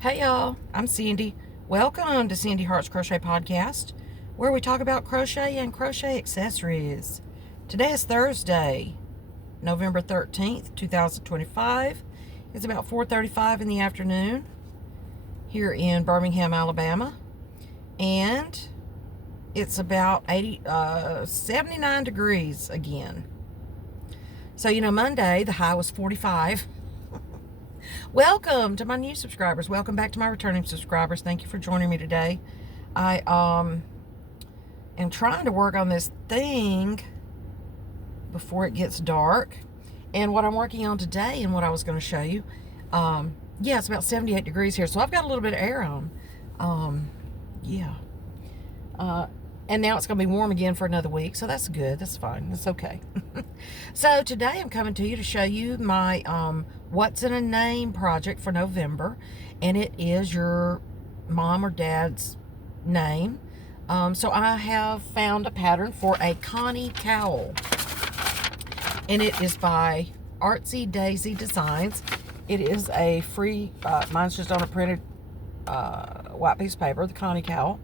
Hey y'all, I'm Cindy. Welcome to Cindy Hart's Crochet Podcast, where we talk about crochet and crochet accessories. Today is Thursday, November 13th, 2025. It's about 4:35 in the afternoon here in Birmingham, Alabama. And it's about 79 degrees again. So, Monday, the high was 45. Welcome to my new subscribers. Welcome back to my returning subscribers. Thank you for joining me today. I am trying to work on this thing before it gets dark. And what I'm working on today and what I was going to show you, it's about 78 degrees here. So I've got a little bit of air on. And now it's going to be warm again for another week. So that's good. That's fine. That's okay. So today I'm coming to you to show you my What's in a Name project for November. And it is your mom or dad's name. So I have found a pattern for a Connie cowl. And it is by Artsy Daisy Designs. It is a free, mine's just on a printed white piece of paper, the Connie cowl.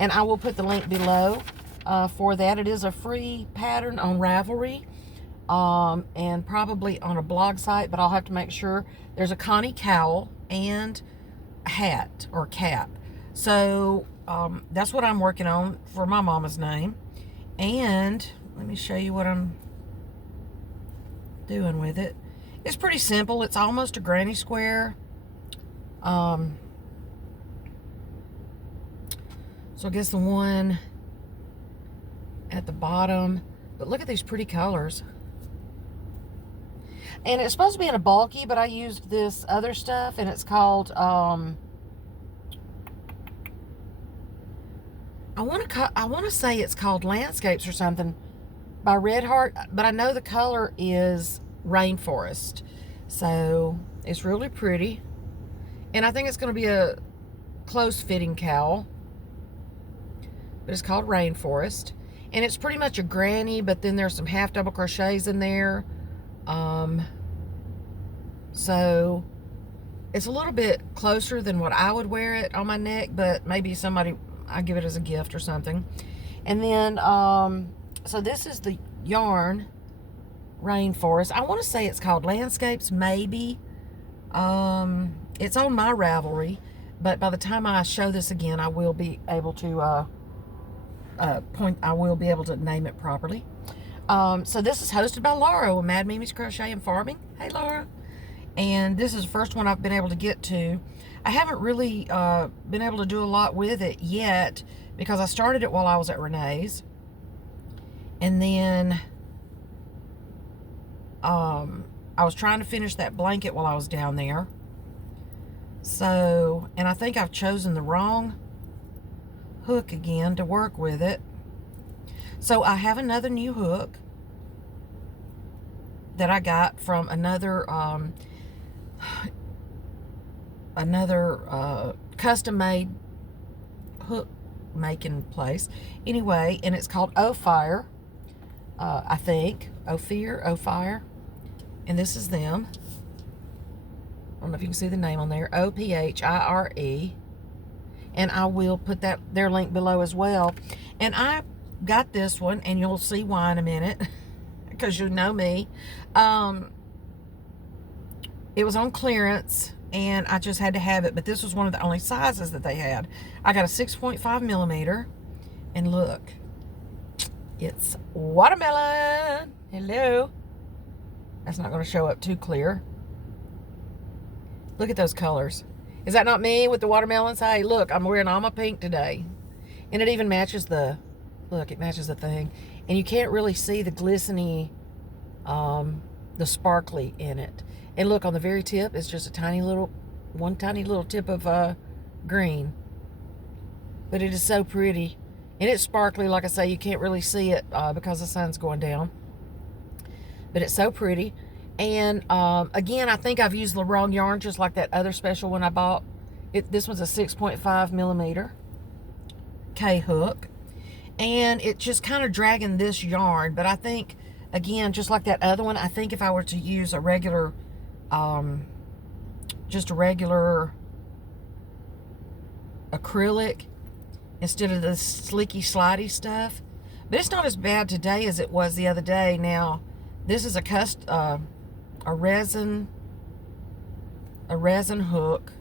And I will put the link below for that. It is a free pattern on Ravelry and probably on a blog site, but I'll have to make sure. There's a Connie cowl and a hat or cap. So that's what I'm working on for my mama's name. And let me show you what I'm doing with it. It's pretty simple. It's almost a granny square. So I guess the one at the bottom, but look at these pretty colors. And it's supposed to be in a bulky, but I used this other stuff, and it's called, I want to say it's called Landscapes or something by Red Heart, but I know the color is Rainforest. So it's really pretty. And I think it's going to be a close fitting cowl. But it's called Rainforest. And it's pretty much a granny, but then there's some half double crochets in there. So it's a little bit closer than what I would wear it on my neck, but maybe I give it as a gift or something. And then, so this is the yarn Rainforest. I want to say it's called Landscapes, maybe. It's on my Ravelry, but by the time I show this again, I will be able to, I will be able to name it properly. So this is hosted by Laura with Mad Mimi's Crochet and Farming. Hey, Laura. And this is the first one I've been able to get to. I haven't really been able to do a lot with it yet because I started it while I was at Renee's. And then I was trying to finish that blanket while I was down there. So, and I think I've chosen the wrong hook again to work with it. So I have another new hook that I got from another custom made hook making place. Anyway, and it's called Fire. I think Fire, and this is them. I don't know if you can see the name on there. OPHIRE. And I will put their link below as well. And I got this one, and you'll see why in a minute, because you know me. It was on clearance, and I just had to have it. But this was one of the only sizes that they had. I got a 6.5 millimeter, and look, it's watermelon. Hello. That's not going to show up too clear. Look at those colors. Is that not me with the watermelons? Hey, look, I'm wearing all my pink today. And it even matches it matches the thing. And you can't really see the glistening, the sparkly in it. And look, on the very tip, it's just one tiny little tip of green. But it is so pretty. And it's sparkly, like I say, you can't really see it because the sun's going down. But it's so pretty. And again, I think I've used the wrong yarn, just like that other special one I bought. This one's a 6.5 millimeter K hook, and it's just kind of dragging this yarn. But I think, again, just like that other one, I think if I were to use a regular, just a regular acrylic instead of the slicky slidey stuff. But it's not as bad today as it was the other day. Now, this is a resin hook.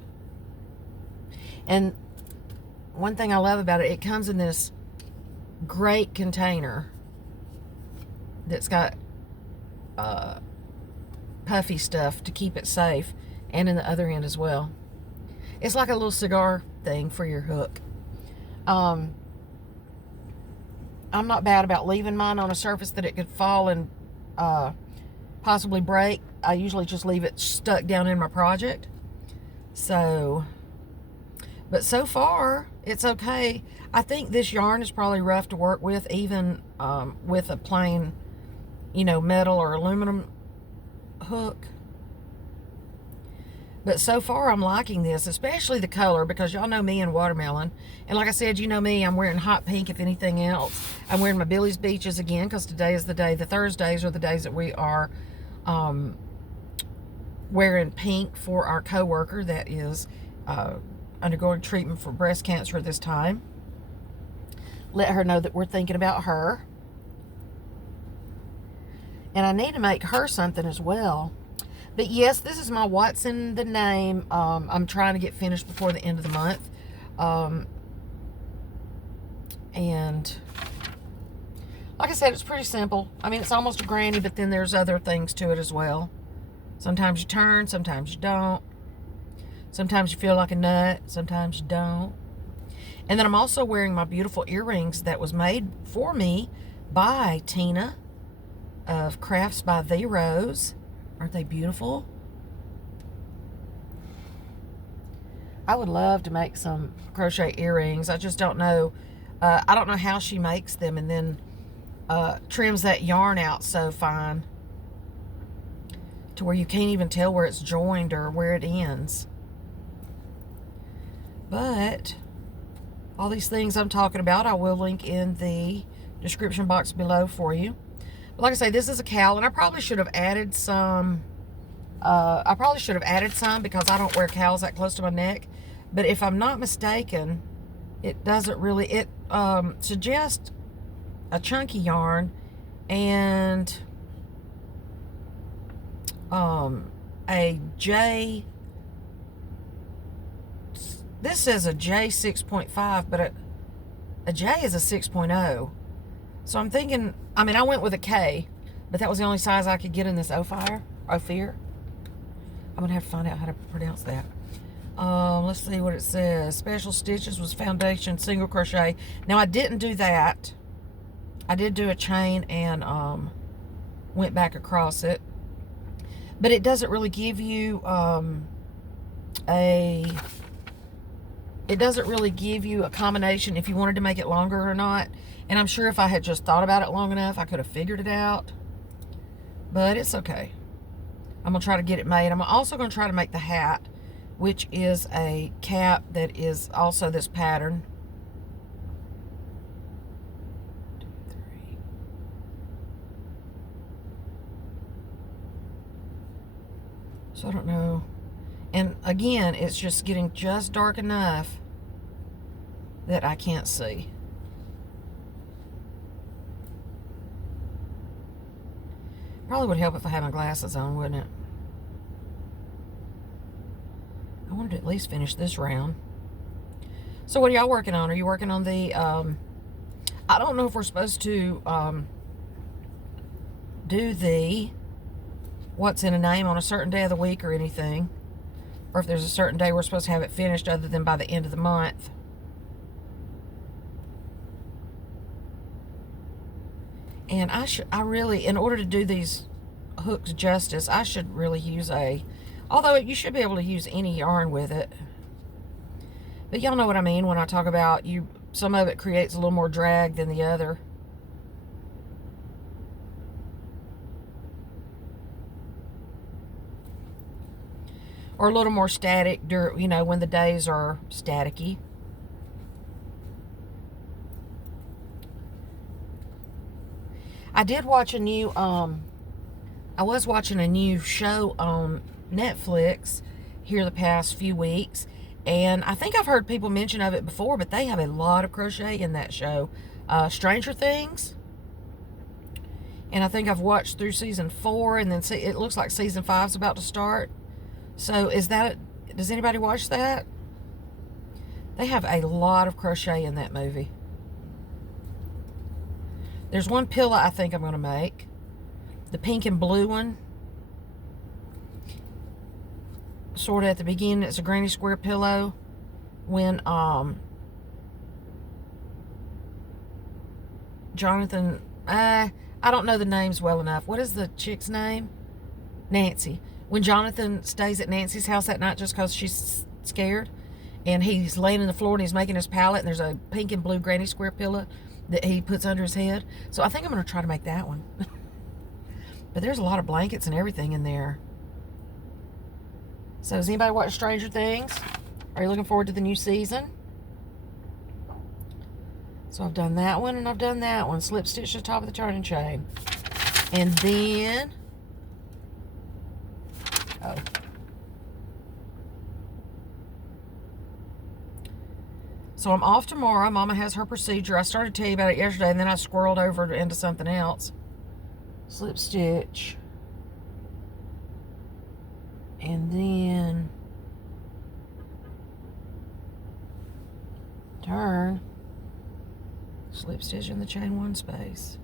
And one thing I love about it, it comes in this great container that's got puffy stuff to keep it safe, and in the other end as well. It's like a little cigar thing for your hook. I'm not bad about leaving mine on a surface that it could fall and possibly break. I usually just leave it stuck down in my project. So, but so far, it's okay. I think this yarn is probably rough to work with, even with a plain, metal or aluminum hook. But so far, I'm liking this, especially the color, because y'all know me and watermelon. And like I said, you know me, I'm wearing hot pink, if anything else. I'm wearing my Billy's Beaches again, because today is the day. The Thursdays are the days that we are wearing pink for our coworker that is undergoing treatment for breast cancer this time. Let her know that we're thinking about her. And I need to make her something as well. But yes, this is my What's in the Name. I'm trying to get finished before the end of the month. And like I said, it's pretty simple. I mean, it's almost a granny, but then there's other things to it as well. Sometimes you turn, sometimes you don't. Sometimes you feel like a nut, sometimes you don't. And then I'm also wearing my beautiful earrings that was made for me by Tina of Crafts by The Rose. Aren't they beautiful? I would love to make some crochet earrings. I just don't know. I don't know how she makes them and then trims that yarn out so fine to where you can't even tell where it's joined or where it ends. But all these things I'm talking about, I will link in the description box below for you. But like I say, this is a cowl, and I probably should have added some. Because I don't wear cowls that close to my neck. But if I'm not mistaken, it doesn't really. It suggests a chunky yarn and a J. This says a J 6.5, but a J is a 6.0. So I'm thinking, I mean, I went with a K, but that was the only size I could get in this Ophir. I'm going to have to find out how to pronounce that. Let's see what it says. Special stitches was foundation, single crochet. Now, I didn't do that. I did do a chain and went back across it. But it doesn't really give you It doesn't really give you a combination if you wanted to make it longer or not. And I'm sure if I had just thought about it long enough, I could have figured it out. But it's okay. I'm going to try to get it made. I'm also going to try to make the hat, which is a cap that is also this pattern. 2, 3. So I don't know. And again, it's just getting just dark enough that I can't see. Probably would help if I had my glasses on, wouldn't it? I wanted to at least finish this round. So what are y'all working on? Are you working on the, I don't know if we're supposed to do the What's in a Name on a certain day of the week or anything. Or if there's a certain day we're supposed to have it finished other than by the end of the month. And I really, in order to do these hooks justice, I should really use although you should be able to use any yarn with it. But y'all know what I mean when I talk about some of it creates a little more drag than the other. Or a little more static, when the days are staticky. I did watch I was watching a new show on Netflix here the past few weeks, And I think I've heard people mention of it before, but they have a lot of crochet in that show. Stranger Things. And I think I've watched through season 4, and then it looks like season 5 is about to start. So does anybody watch that? They have a lot of crochet in that movie. There's one pillow I think I'm going to make. The pink and blue one. Sort of at the beginning, it's a granny square pillow. When Jonathan, I don't know the names well enough. What is the chick's name? Nancy. When Jonathan stays at Nancy's house that night just because she's scared, and he's laying on the floor and he's making his pallet, and there's a pink and blue granny square pillow that he puts under his head. So I think I'm going to try to make that one. But there's a lot of blankets and everything in there. So has anybody watched Stranger Things? Are you looking forward to the new season? So I've done that one and I've done that one. Slip stitch to the top of the turning chain. And then, so I'm off tomorrow. Mama has her procedure. I started to tell you about it yesterday, and then I squirreled over into something else. Slip stitch. And then turn, slip stitch in the chain 1 space.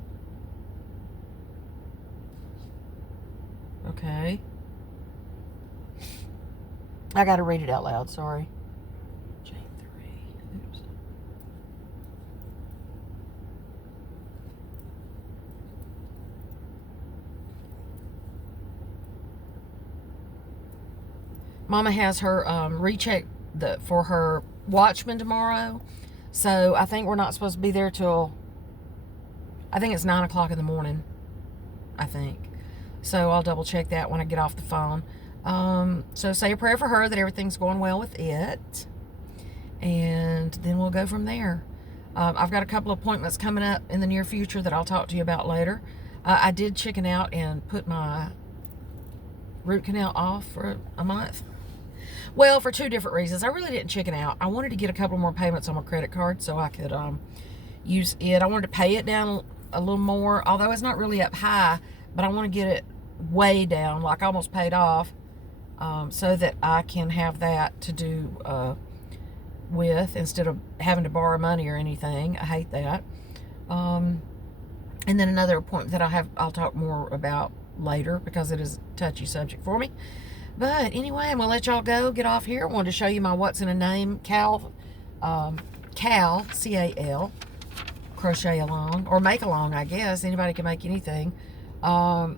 Okay. I got to read it out loud, sorry. Chain 3. Oops. Mama has her recheck for her Watchman tomorrow. So I think we're not supposed to be there till, I think it's 9 o'clock in the morning, I think. So I'll double check that when I get off the phone. So say a prayer for her that everything's going well with it. And then we'll go from there. I've got a couple of appointments coming up in the near future that I'll talk to you about later. I did chicken out and put my root canal off for a month. Well, for 2 different reasons. I really didn't chicken out. I wanted to get a couple more payments on my credit card so I could use it. I wanted to pay it down a little more, although it's not really up high, but I want to get it way down, like almost paid off, so that I can have that to do with instead of having to borrow money or anything. I hate that. And then another appointment that I'll talk more about later because it is a touchy subject for me. But anyway, I'm going to let y'all go, get off here. I wanted to show you my What's in a Name Cal, C-A-L, crochet along, or make along, I guess. Anybody can make anything. And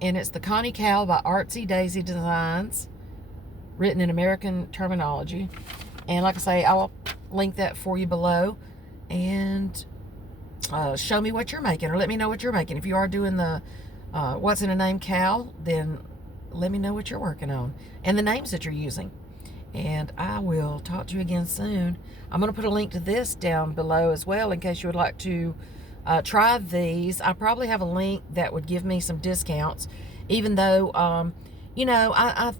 it's the Connie Cal by Artsy Daisy Designs, written in American terminology. And like I say, I'll link that for you below. And show me what you're making, or let me know what you're making. If you are doing the What's in a Name Cal, then let me know what you're working on and the names that you're using. And I will talk to you again soon. I'm going to put a link to this down below as well in case you would like to try these. I probably have a link that would give me some discounts, even though, you know,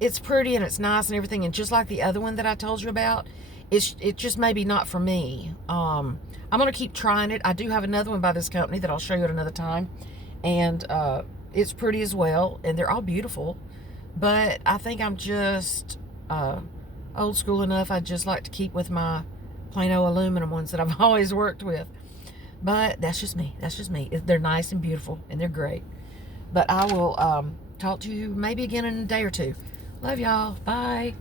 it's pretty and it's nice and everything. And just like the other one that I told you about, it just maybe not for me. I'm going to keep trying it. I do have another one by this company that I'll show you at another time. And it's pretty as well, and they're all beautiful, but I think I'm just old school enough. I just like to keep with my plain old aluminum ones that I've always worked with. But that's just me. That's just me. They're nice and beautiful, and they're great. But I will talk to you maybe again in a day or two. Love y'all. Bye.